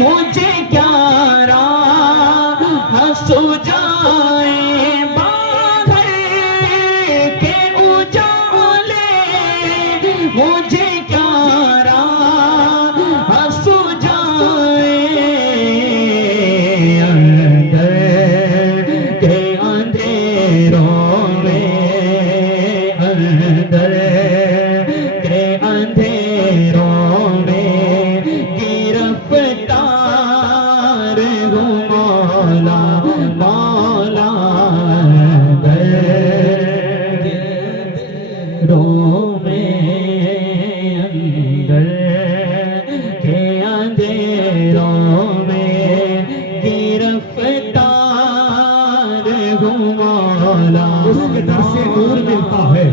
مجھے کیا راہ سجائے باہر کے اجالے، مجھے کیا راہ سجائے اندر کے اندھیروں میں، اندر کے اندھیروں میں گرفتار ہوں مولا، مولا اندر کے اندھیروں میں، اندر کے اندھیروں میں گرفتار ہوں مولا۔ اس کے در سے نور ملتا ہے،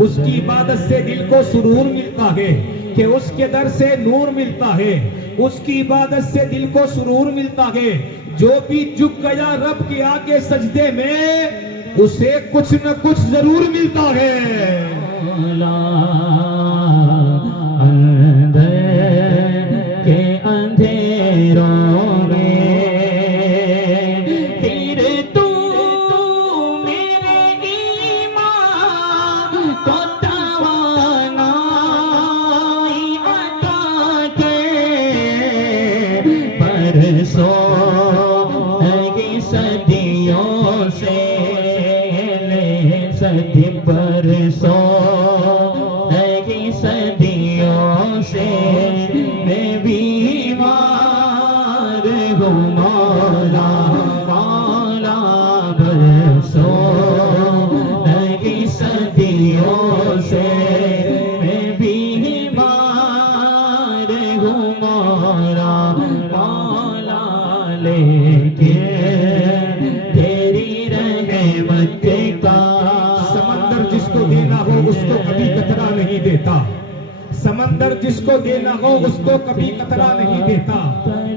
اس کی عبادت سے دل کو سرور ملتا ہے، کہ اس کے در سے نور ملتا ہے، اس کی عبادت سے دل کو سرور ملتا ہے۔ جو بھی جھک گیا رب کے آگے سجدے میں، اسے کچھ نہ کچھ ضرور ملتا ہے۔ مولا اندر کے اندھیروں میں پھر تو میرے ایمان کو توانائی عطا کے، برسوں کی صدیوں سے صدی برسوں کی صدیوں سے میں بیمار ہوں مولا، مولا برسوں کی صدیوں سے میں بیمار ہوں مولا، مولا لیکن تیری رحمت کا سمندر جس کو دینا ہو اس کو کبھی قطرہ نہیں دیتا، سمندر جس کو دینا ہو اس کو کبھی قطرہ نہیں دیتا،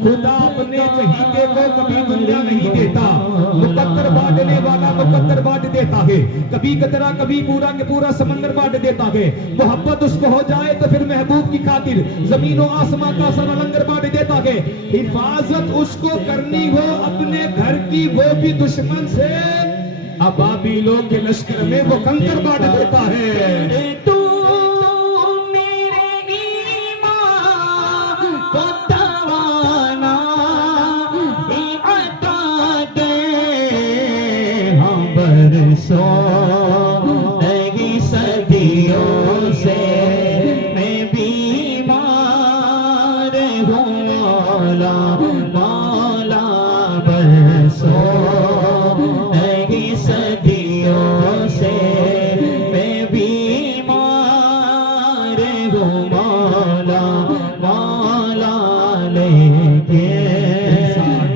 خدا اپنے چہیتے کو کبھی دنیا نہیں دیتا، مقدر بانٹنے والا مقدر بانٹ دیتا ہے، کبھی قطرہ کبھی پورا کے پورا سمندر بانٹ دیتا ہے۔ محبت اس کو ہو جائے تو پھر محبوب کی خاطر زمین و آسمان کا سارا لنگر بانٹ دیتا ہے۔ حفاظت اس کو کرنی ہو اپنے گھر کی وہ بھی دشمن سے، ابابیلوں کے لشکر میں وہ کنکر بانٹ دیتا ہے۔ تو میرے ایمان کو توانائی عطا دے، ہم برسوں کی صدیوں سے میں بیمار ہوں مولا، مولا برسوں کی صدیوں سے میں بیمار ہوں مولا، مولا لیکن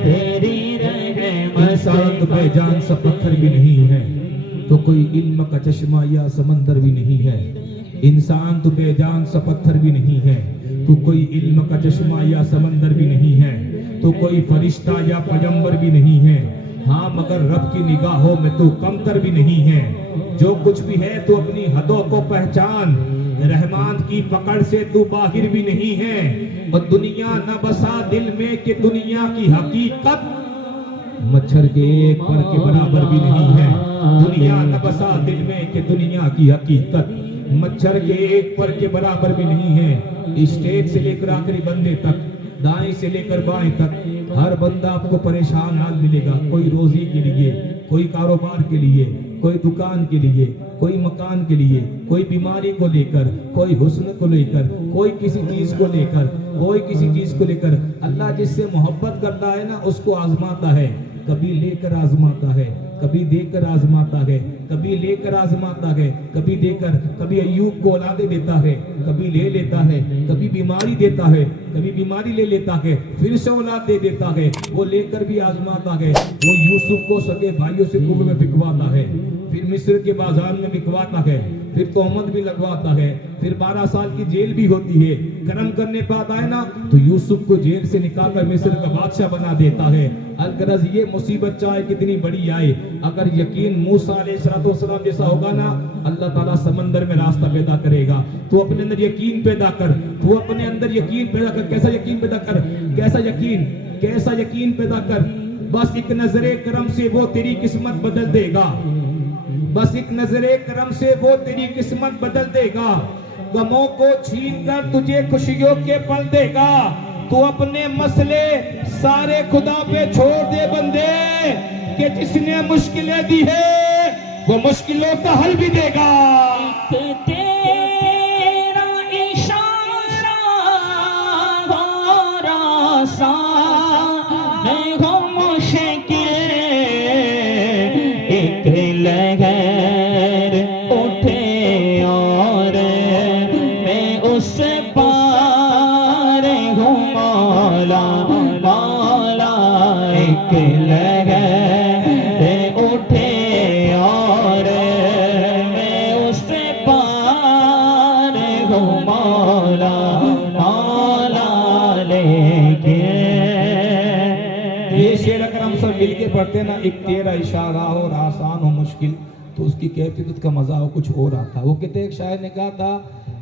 تیری رحمت انسان تو بے جان سا پتھر بھی نہیں ہے، تو کوئی علم کا چشمہ یا سمندر بھی نہیں ہے۔ انسان تو بے جان سا پتھر بھی نہیں ہے، تو کوئی علم کا چشمہ یا سمندر بھی نہیں ہے، تو کوئی فرشتہ یا پیغمبر بھی نہیں ہے۔ ہاں مگر رب کی نگاہوں میں تو کمتر بھی نہیں ہے۔ جو کچھ بھی ہے تو اپنی حدوں کو پہچان، رحمان کی پکڑ سے تو باہر بھی نہیں ہے۔ اور دنیا نہ بسا دل میں کہ دنیا کی حقیقت مچھر کے ایک پر کے برابر بھی نہیں ہے۔ دنیا نہ بسا دل میں کہ دنیا کی حقیقت مچھر کے ایک پر کے برابر بھی نہیں ہے۔ اسٹیج سے لے کر آخری بندے تک، دائیں سے لے کر بائیں تک، ہر بندہ آپ کو پریشان حال ملے گا، کوئی روزی کے لیے، کوئی کاروبار کے لیے، کوئی دکان کے لیے، کوئی مکان کے لیے، کوئی بیماری کو لے کر، کوئی حسن کو لے کر، کوئی کسی چیز کو لے کر، کوئی کسی چیز کو لے کر۔ اللہ جس سے محبت کرتا ہے نا اس کو آزماتا ہے، کبھی لے کر آزماتا ہے، کبھی دے کر آزماتا ہے، کبھی لے کر آزماتا ہے، کبھی دے کر۔ کبھی ایوب کو اولادیں دیتا ہے، کبھی لے لیتا ہے، کبھی بیماری دیتا ہے، کبھی بیماری لے لیتا ہے، پھر سے اولاد دے دیتا ہے، وہ لے کر بھی آزماتا ہے۔ وہ یوسف کو سگے بھائیوں سے کنویں میں بکواتا ہے، پھر مصر کے بازار میں بکواتا ہے، پھر تہمت بھی لگواتا ہے، پھر 12 سال کی جیل بھی ہوتی ہے، کرم کرنے پہ آتا ہے نا تو یوسف کو جیل سے نکال کر مصر کا بادشاہ بنا دیتا ہے۔ الغرض یہ مصیبت چاہے کتنی بڑی آئے، اگر یقین موسیٰ علیہ السلام جیسا ہوگا نا، اللہ تعالیٰ سمندر میں راستہ پیدا کرے گا۔ تو اپنے اندر یقین پیدا کر، تو اپنے اندر یقین پیدا کر۔ کیسا یقین پیدا کر؟ کیسا یقین پیدا کر؟ بس ایک نظر کرم سے وہ تیری قسمت بدل دے گا، بس ایک نظر کرم سے وہ تیری قسمت بدل دے گا، غموں کو چھین کر تجھے خوشیوں کے پل دے گا۔ تو اپنے مسئلے سارے خدا پہ چھوڑ دے بندے، کہ جس نے مشکلیں دی ہے وہ مشکلوں کا حل بھی دے گا۔ تیرا اشارہ اور آسان ہے ہو مشکل، ایک لہر اٹھے اور میں اس پار ہوں مولا مولا، ایک لہر اٹھے اور میں اس پار ہوں مولا مولا، لیکن یہ شعر اگر ہم سب مل کے پڑھتے نا، ایک تیرا اشارہ اور آسان ہو مشکل، تو اس کی کیفیت کا مزہ کچھ اور آتا۔ وہ کہتے ایک شاعر نے کہا تھا،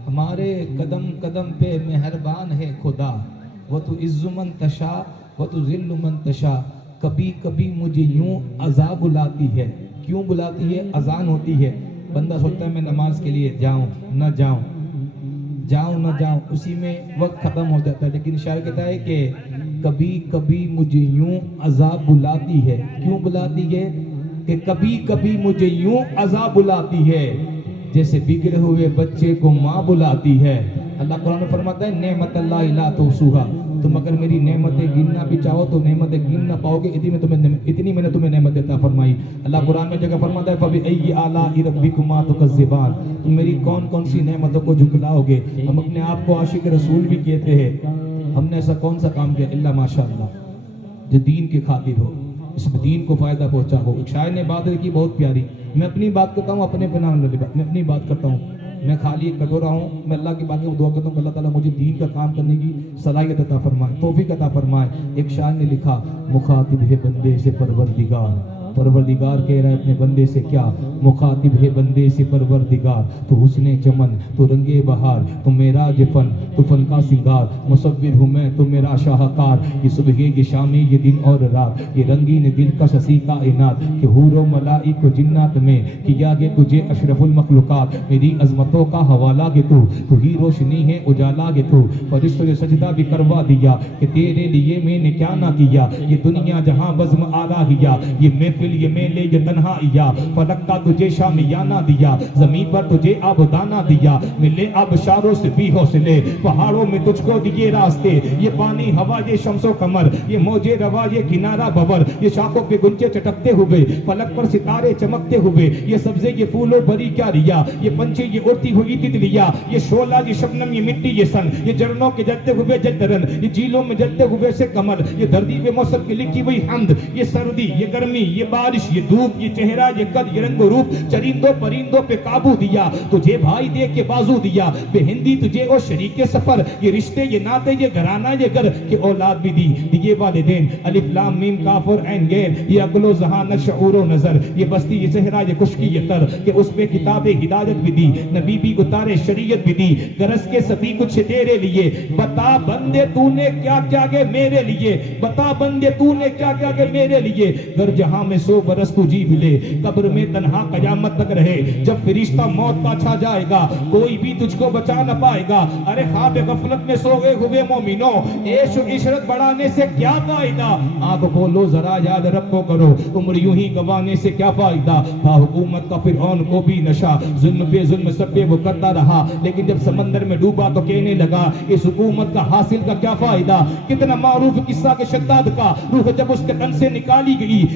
ہمارے قدم قدم پہ مہربان ہے خدا، وہ تو عز من تشا وہ تو ذل من تشا، کبھی کبھی مجھے یوں عذاب بلاتی ہے۔ کیوں بلاتی ہے؟ اذان ہوتی ہے، بندہ سوچتا ہے میں نماز کے لیے جاؤں نہ جاؤں، جاؤں نہ جاؤں، اسی میں وقت ختم ہو جاتا ہے۔ لیکن شاعر کہتا ہے کہ کبھی کبھی مجھے یوں عذاب بلاتی ہے۔ کیوں بلاتی ہے؟ کہ کبھی کبھی مجھے یوں عذاب بلاتی ہے، جیسے بگڑے ہوئے بچے کو ماں بلاتی ہے۔ اللہ قرآن میں فرماتا ہے نعمت اللہ لا تحصوہا، تم اگر میری نعمتیں گننا بھی چاہو تو نعمتیں گن نہ پاؤ گے، اتنی میں نے تمہیں نعمت عطا فرمائی۔ اللہ قرآن میں جگہ فرماتا ہے فَبِأَيِّ آلَاءِ رَبِّكُمَا تُكَذِّبَانِ، تم میری کون کون سی نعمتوں کو جھٹلاؤ گے۔ ہم اپنے آپ کو عاشق رسول بھی کہتے ہیں، ہم نے ایسا کون سا کام کیا الا ماشاءاللہ جو دین کی خاطر ہو، اس دین کو فائدہ پہنچا ہو۔ ایک شاعر نے بات کی بہت پیاری، میں اپنی بات کرتا ہوں، اپنے پہ نام لے، میں اپنی بات کرتا ہوں، میں خالی ایک کٹورا ہوں، میں اللہ کی بات میں دعا کرتا ہوں کہ اللہ تعالیٰ مجھے دین کا کام کرنے کی صلاحیت عطا فرمائے، توفیق عطا فرمائے۔ ایک شاعر نے لکھا مخاطب ہے بندے سے پروردگار، پروردگار کہہ رہا ہے اپنے بندے سے کیا، مخاطب ہے بندے سے پروردگار، تو حسن چمن تو رنگ بہار، تو معراج فن تو فن کا سنگار، مصور ہوں میں تو میرا شاہکار، یہ صبح یہ شامی یہ دن اور رات، یہ رنگین دل کا شسی کائنات، کہ حور و ملائک و جنات میں کیا گے تجھے اشرف المخلوقات، میری عظمتوں کا حوالہ گے تو ہی روشنی ہے اجالا گے تو، فرشتوں نے سجدہ بھی کروا دیا کہ تیرے لیے میں نے کیا نہ کیا، یہ دنیا جہاں بزم آلہ گیا، یہ محفل یہ میلے یہ تنہائیا، فلک کا تجھے شامیانہ دیا، زمین پر تجھے آبدانہ دیا، ملے آبشاروں سے بھی حوصلے، پہاڑوں میں تجھ کو دیے راستے، یہ پانی ہوا یہ شمس و قمر، یہ موجے روا یہ کنارہ بور، یہ شاخوں پہ گنچے چٹکتے ہوئے، فلک پر ستارے چمکتے ہوئے، یہ سبزے یہ پھولوں بری کیا ریا، یہ پنچھی یہ اڑتی ہوئی تتلیا، یہ شعلہ یہ شبنم یہ مٹی یہ سن، یہ جھرنوں کے جلتے ہوئے جلدرن، یہ جھیلوں میں جلتے ہوئے سے کمر، یہ دھرتی پہ موسم کی لکھی ہوئی حمد، یہ سردی یہ گرمی یہ بارش یہ دھوپ یہ چہرہ یہ قد یہ رنگ و روپ، چرندوں پرندوں پہ قابو دیا، تجھے بھائی دے کے بازو دیا، بے ہندی تجھے اور شریک سفر، یہ رشتے یہ ناتے یہ گھرانہ یہ گھر، کہ اولاد بھی دی دیے والدین، الف لام میم کاف اور عین غین، یہ عقل و ذہانت شعور و نظر، یہ بستی یہ صحرا یہ خشکی یہ تر، کہ اس پہ کتاب ہدایت بھی دی، نبی بھی اتارے شریعت بھی دی، غرض کے سبھی کچھ تیرے لیے، بتا بندے تو نے کیا کیا کہ میرے لیے، بتا بندے تو نے کیا کیا کہ میرے لیے، گر جہاں میں 100 برس تو جی ملے، قبر میں تنہا قیامت تک رہے، جب فرشتہ موت کا چھا جائے گا کوئی بھی تجھ کو بچا نہ پائے گا، ارے خواب غفلت میں سوئے ہوئے مومنوں، عیش و عشرت بڑھانے سے کیا فائدہ، آنکھ کھولو ذرا یاد رب کو کرو، عمر یوں ہی گوانے سے کیا فائدہ، تھا حکومت کا فرعون کو بھی نشہ، ظلم پہ ظلم سب پہ وہ کرتا رہا، لیکن جب سمندر میں ڈوبا تو کہنے لگا اس حکومت کا حاصل کا کیا فائدہ، کتنا معروف قصہ کہ شداد کا روح جب اس کے تن سے نکالی گئی،